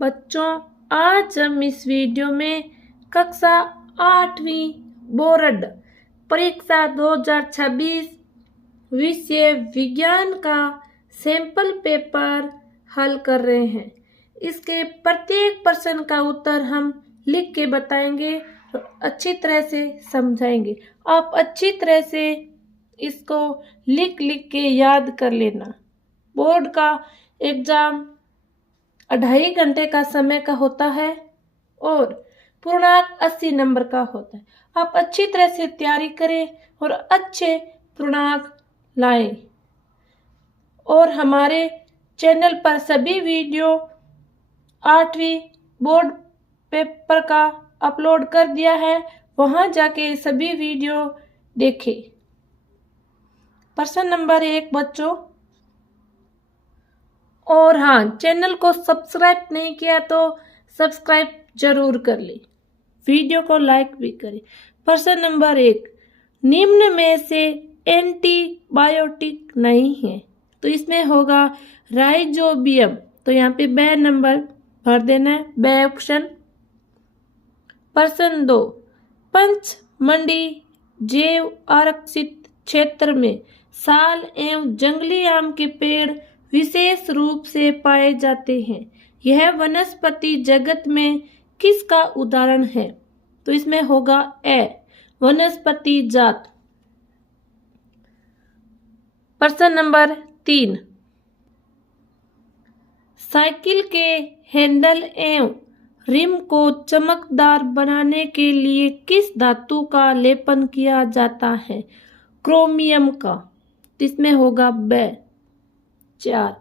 बच्चों, आज हम इस वीडियो में कक्षा 8वीं बोर्ड परीक्षा 2026 विषय विज्ञान का सैंपल पेपर हल कर रहे हैं। इसके प्रत्येक प्रश्न का उत्तर हम लिख के बताएंगे और अच्छी तरह से समझाएंगे। आप अच्छी तरह से इसको लिख के याद कर लेना। बोर्ड का एग्जाम 2.5 घंटे का समय का होता है और पूर्णांक 80 नंबर का होता है। आप अच्छी तरह से तैयारी करें और अच्छे पूर्णांक लाएं। और हमारे चैनल पर सभी वीडियो 8वीं बोर्ड पेपर का अपलोड कर दिया है, वहां जाके सभी वीडियो देखें। प्रश्न नंबर 1 बच्चों, और हाँ, चैनल को सब्सक्राइब नहीं किया तो सब्सक्राइब जरूर कर ले, वीडियो को लाइक भी करें। प्रश्न नंबर 1, निम्न में से एंटीबायोटिक नहीं है, तो इसमें होगा राइजोबियम। तो यहाँ पे बे नंबर भर देना है, बे ऑप्शन। प्रश्न 2, पंचमंडी जैव आरक्षित क्षेत्र में साल एवं जंगली आम के पेड़ विशेष रूप से पाए जाते हैं। यह वनस्पति जगत में किसका उदाहरण है? तो इसमें होगा ए, वनस्पति जात। प्रश्न नंबर 3, साइकिल के हैंडल एवं रिम को चमकदार बनाने के लिए किस धातु का लेपन किया जाता है? क्रोमियम का। इसमें होगा बे। 4,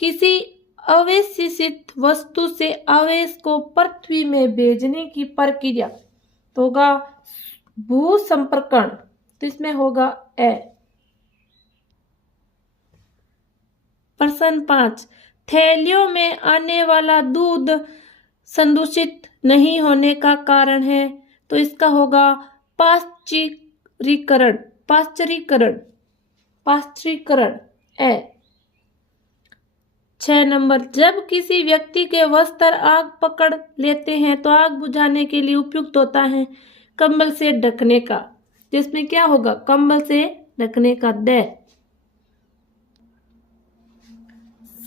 किसी अवशेषित वस्तु से आवेश को पृथ्वी में भेजने की प्रक्रिया तो होगा भू संपर्कण। तो इसमें होगा ए। प्रश्न 5, थैलियों में आने वाला दूध संदूषित नहीं होने का कारण है, तो इसका होगा पाश्चरीकरण ए। 6 नंबर, जब किसी व्यक्ति के वस्त्र आग पकड़ लेते हैं तो आग बुझाने के लिए उपयुक्त होता है कंबल से ढकने का, जिसमें क्या होगा? कंबल से ढकने का दे।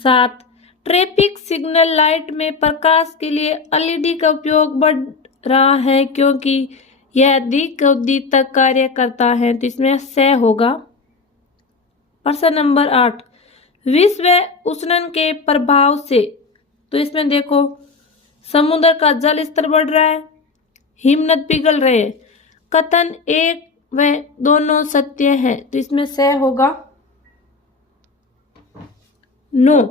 7, ट्रैफिक सिग्नल लाइट में प्रकाश के लिए एलईडी का उपयोग बढ़ रहा है क्योंकि यह अधिक अवधि तक कार्य करता है, तो इसमें से होगा। प्रश्न नंबर 8, विश्व उष्णन के प्रभाव से, तो इसमें देखो समुद्र का जल स्तर बढ़ रहा है, हिमनद पिघल रहे हैं, कथन 1 व दोनों सत्य है, तो इसमें से होगा। 9,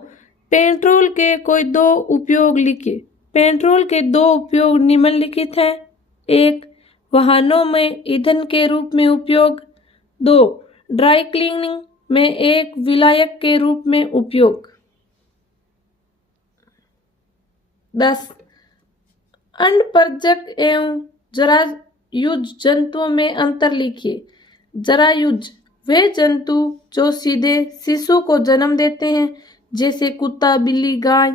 पेट्रोल के कोई 2 उपयोग लिखिए। पेट्रोल के 2 उपयोग निम्नलिखित हैं। 1, वाहनों में ईंधन के रूप में उपयोग। 2, ड्राई क्लीनिंग में एक विलायक के रूप में उपयोग। 10, अंडपरजक एवं जरायुज जंतुओं में अंतर लिखिए। जरायुज वे जंतु जो सीधे शिशु को जन्म देते हैं, जैसे कुत्ता, बिल्ली, गाय।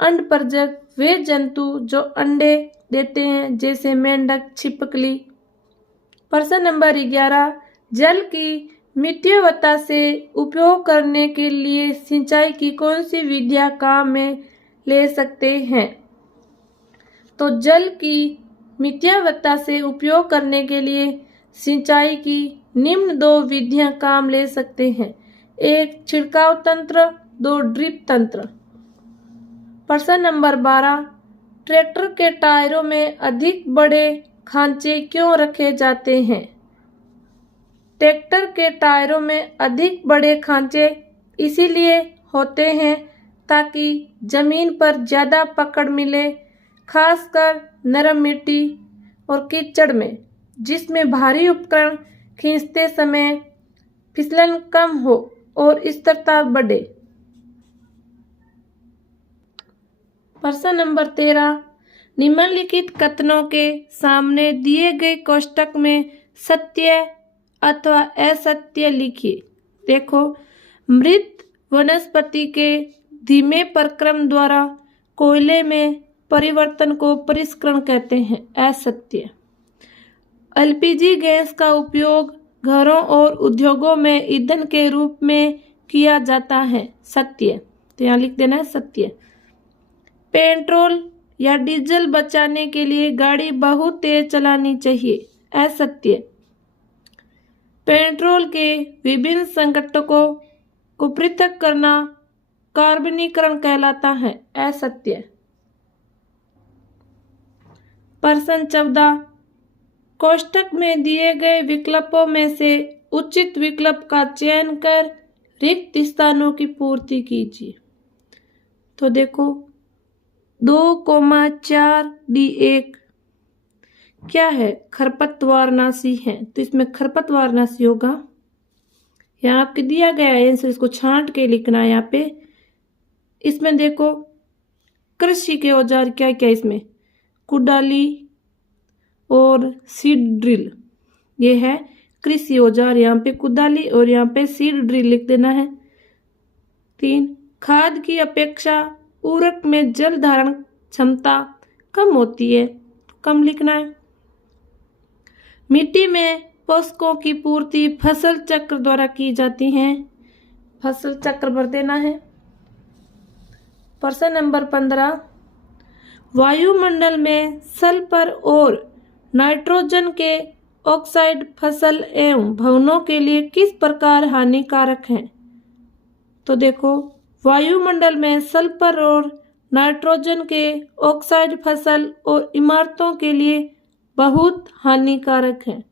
अंडपरजक वे जंतु जो अंडे देते हैं, जैसे मेंढक, छिपकली। प्रश्न नंबर 11, जल की मितव्ययता से उपयोग करने के लिए सिंचाई की कौन सी विधियां काम में ले सकते हैं? तो जल की मितव्ययता से उपयोग करने के लिए सिंचाई की निम्न 2 विधियां काम ले सकते हैं। 1, छिड़काव तंत्र, 2, ड्रिप तंत्र। प्रश्न नंबर 12, ट्रैक्टर के टायरों में अधिक बड़े खांचे क्यों रखे जाते हैं? ट्रैक्टर के टायरों में अधिक बड़े खांचे इसीलिए होते हैं ताकि जमीन पर ज्यादा पकड़ मिले, खासकर नरम मिट्टी और कीचड़ में, जिसमें भारी उपकरण खींचते समय फिसलन कम हो और स्थिरता बढ़े। प्रश्न नंबर 13, निम्नलिखित कथनों के सामने दिए गए कोष्टक में सत्य अथवा असत्य लिखिए। देखो, मृत वनस्पति के धीमे प्रक्रम द्वारा कोयले में परिवर्तन को परिष्करण कहते हैं। असत्य। एलपीजी गैस का उपयोग घरों और उद्योगों में ईंधन के रूप में किया जाता है। सत्य। तो यहाँ लिख देना है सत्य। पेट्रोल या डीजल बचाने के लिए गाड़ी बहुत तेज चलानी चाहिए। असत्य। पेट्रोल के विभिन्न संघटकों को पृथक करना कार्बनीकरण कहलाता है। असत्य। प्रश्न 14। कोष्ठक में दिए गए विकल्पों में से उचित विकल्प का चयन कर रिक्त स्थानों की पूर्ति कीजिए। तो देखो 2,4D1 क्या है? खरपतवारनाशी है, तो इसमें खरपतवारनाशी होगा। यहाँ आपके दिया गया है आंसर, इसको छांट के लिखना है यहाँ पे। इसमें देखो कृषि के औजार क्या क्या, इसमें कुदाली और सीड ड्रिल, ये है कृषि औजार। यहाँ पे कुदाली और यहाँ पे सीड ड्रिल लिख देना है। 3, खाद की अपेक्षा उर्वरक में जल धारण क्षमता कम होती है, कम लिखना है। मिट्टी में पोषकों की पूर्ति फसल चक्र द्वारा की जाती है। फसल चक्र भर देना है। प्रश्न नंबर 15। वायुमंडल में सल्फर और नाइट्रोजन के ऑक्साइड फसल एवं भवनों के लिए किस प्रकार हानिकारक हैं? तो देखो वायुमंडल में सल्फर और नाइट्रोजन के ऑक्साइड फसल और इमारतों के लिए बहुत हानिकारक हैं,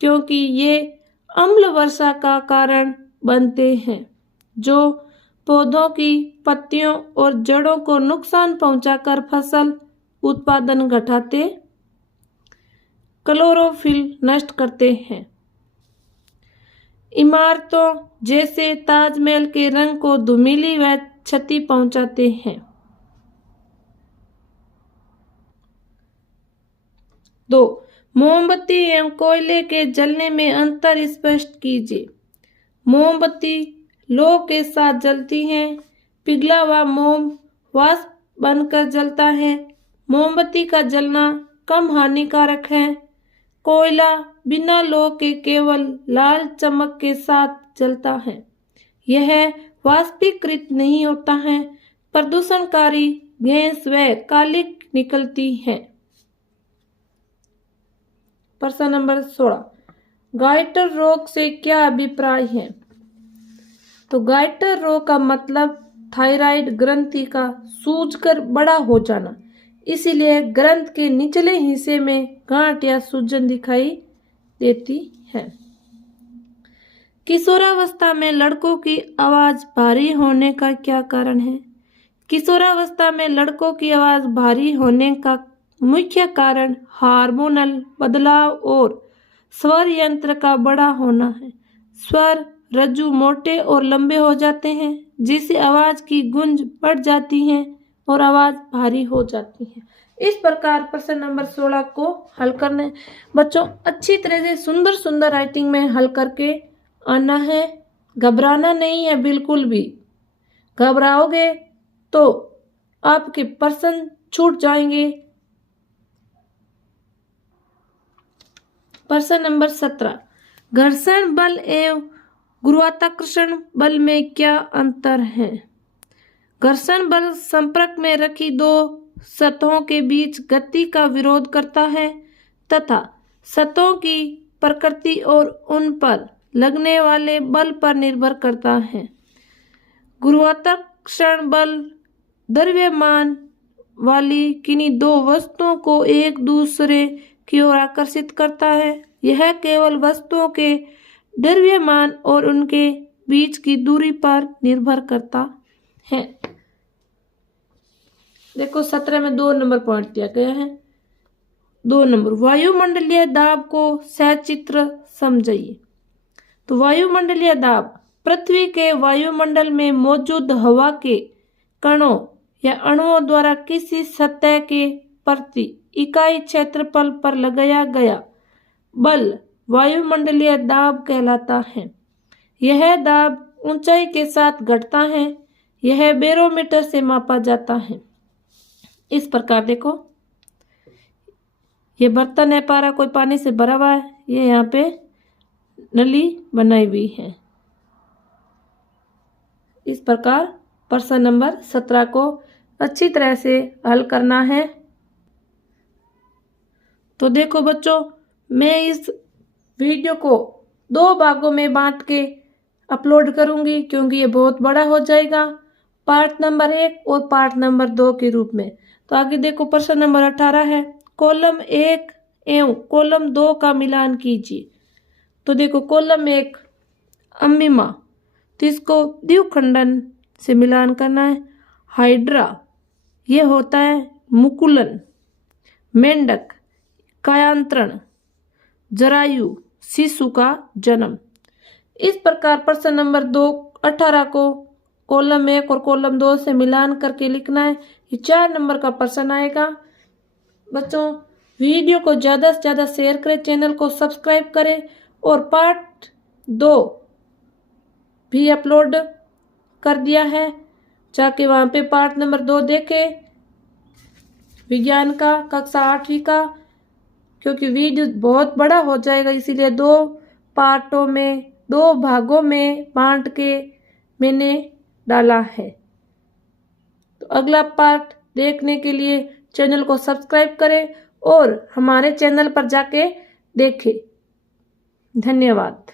क्योंकि ये अम्ल वर्षा का कारण बनते हैं, जो पौधों की पत्तियों और जड़ों को नुकसान पहुंचाकर फसल उत्पादन घटाते, क्लोरोफिल नष्ट करते हैं। इमारतों जैसे ताजमहल के रंग को धूमिली व क्षति पहुंचाते हैं। 2, मोमबत्ती एवं कोयले के जलने में अंतर स्पष्ट कीजिए। मोमबत्ती लौ के साथ जलती है। पिघला हुआ मोम वाष्प बनकर जलता है। मोमबत्ती का जलना कम हानिकारक है। कोयला बिना लौ के केवल लाल चमक के साथ जलता है। यह वाष्पीकृत नहीं होता है। प्रदूषणकारी गैस व कालिक निकलती है। प्रश्न नंबर 16। गाइटर रोग से क्या अभिप्राय है? तो गाइटर रोग का मतलब थायराइड ग्रंथि का सूजकर बड़ा हो जाना, इसीलिए ग्रंथ के निचले हिस्से में गांठ या सूजन दिखाई देती है। किशोरावस्था में लड़कों की आवाज भारी होने का क्या कारण है? किशोरावस्था में लड़कों की आवाज भारी होने का मुख्य कारण हार्मोनल बदलाव और स्वर यंत्र का बड़ा होना है। स्वर रज्जु मोटे और लंबे हो जाते हैं, जिससे आवाज की गूंज बढ़ जाती है और आवाज भारी हो जाती है। इस प्रकार प्रश्न नंबर 16 को हल करने बच्चों अच्छी तरह से सुंदर सुंदर राइटिंग में हल करके आना है। घबराना नहीं है बिल्कुल भी। घबराओगे तो आपके प्रश्न छूट जाएंगे। प्रश्न नंबर 17। घर्षण बल एवं गुरुत्वाकर्षण बल में क्या अंतर है? घर्षण बल संपर्क में रखी दो सतहों के बीच गति का विरोध करता है तथा सतहों की प्रकृति और उन पर लगने वाले बल पर निर्भर करता है। गुरुत्वाकर्षण बल द्रव्यमान वाली किन्हीं दो वस्तुओं को एक दूसरे की ओर आकर्षित करता है। यह केवल वस्तुओं के द्रव्यमान और उनके बीच की दूरी पर निर्भर करता है। देखो 17 में 2 नंबर पॉइंट दिया गया है। 2 नंबर वायुमंडलीय दाब को सचित्र समझिए। तो वायुमंडलीय दाब पृथ्वी के वायुमंडल में मौजूद हवा के कणों या अणुओं द्वारा किसी सतह के प्रति इकाई क्षेत्रफल पर लगाया गया बल वायुमंडलीय दाब कहलाता है। यह दाब ऊंचाई के साथ घटता है। यह बैरोमीटर से मापा जाता है। इस प्रकार देखो, ये बर्तन है पारा कोई पानी से भरा हुआ है, ये यहाँ पे नली बनाई हुई है। इस प्रकार प्रश्न नंबर 17 को अच्छी तरह से हल करना है। तो देखो बच्चों, मैं इस वीडियो को 2 भागों में बांट के अपलोड करूंगी क्योंकि ये बहुत बड़ा हो जाएगा, पार्ट नंबर 1 और पार्ट नंबर 2 के रूप में। तो आगे देखो प्रश्न नंबर 18 है, कॉलम 1 एवं कॉलम 2 का मिलान कीजिए। तो देखो कॉलम 1 अम्बिमा, तो इसको द्विखंडन से मिलान करना है। हाइड्रा, ये होता है मुकुलन। मेंढक, कायांतरण। जरायु, शिशु का जन्म। इस प्रकार प्रश्न नंबर 2 18 को कॉलम 1 और कॉलम 2 से मिलान करके लिखना है। ये 4 नंबर का प्रश्न आएगा। बच्चों, वीडियो को ज़्यादा से ज़्यादा शेयर करें, चैनल को सब्सक्राइब करें और पार्ट 2 भी अपलोड कर दिया है, जाके वहाँ पे पार्ट नंबर 2 देखें, विज्ञान का कक्षा 8वीं का, क्योंकि वीडियो बहुत बड़ा हो जाएगा, इसीलिए 2 पार्टों में 2 भागों में बांट के मैंने डाला है। तो अगला पार्ट देखने के लिए चैनल को सब्सक्राइब करें और हमारे चैनल पर जाके देखें। धन्यवाद।